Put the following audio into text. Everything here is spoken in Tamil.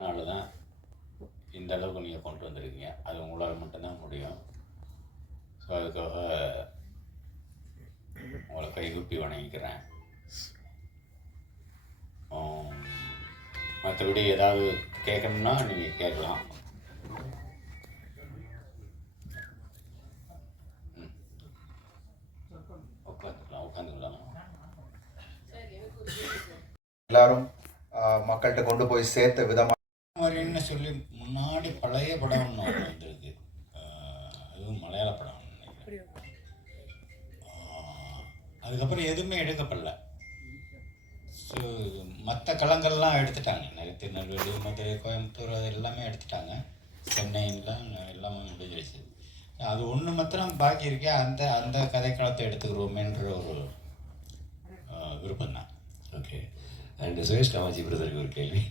அதனால தான் இந்த அளவுக்கு நீங்கள் கொண்டு வந்திருக்கீங்க. அது உங்களால் மட்டும்தான் முடியும். ஸோ அதுக்காக உங்களை கைகூப்பி வணங்கிக்கிறேன். மற்றபடி ஏதாவது கேட்கணும்னா நீங்கள் கேட்கலாம். உட்காந்துக்கலாம். எல்லாரும் மக்கள்கிட்ட கொண்டு போய் சேர்த்த விதமாக மாதிரின்னு சொல்லி முன்னாடி பழைய படம் ஒன்று வந்திருக்கு. அதுவும் மலையாள படம் நினைக்கிறேன். அதுக்கப்புறம் எதுவுமே எடுக்கப்படல. ஸோ மற்ற களங்கள்லாம் எடுத்துட்டாங்க. நிறைய திருநெல்வேலி, மதுரை, கோயம்புத்தூர் அது எல்லாமே எடுத்துட்டாங்க. சென்னைலாம் எல்லாமே முடிஞ்சிருச்சு. அது ஒன்று மாத்திரம் பாக்கி இருக்கே, அந்த அந்த கதைக்களத்தை எடுத்துக்கிறோமேன்ற ஒரு விருப்பம் தான். ஓகே. அண்ட் சுரேஷ் காமாட்சி பிரதருக்கு ஒரு கேள்வி.